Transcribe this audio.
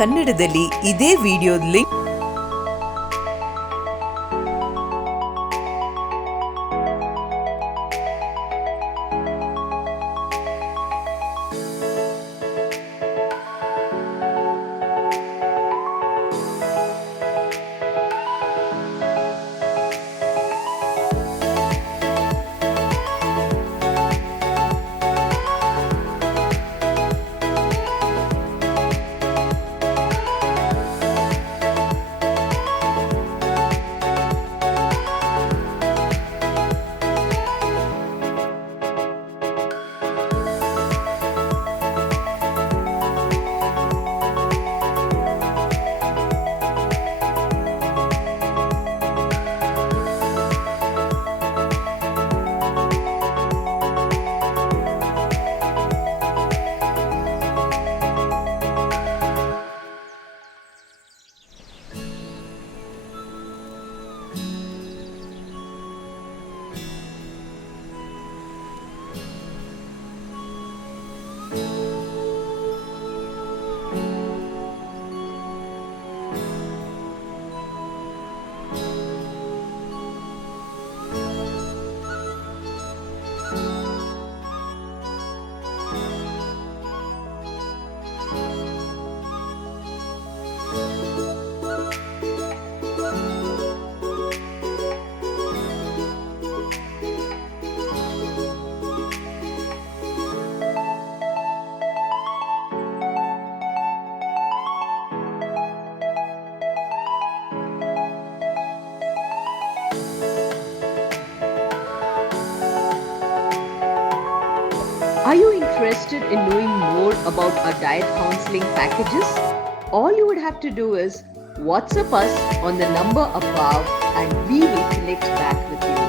ಕನ್ನಡದಲ್ಲಿ ಇದೇ video link Are you interested in knowing more about our diet counseling packages? All you would have to do is WhatsApp us on the number above and we will connect back with you.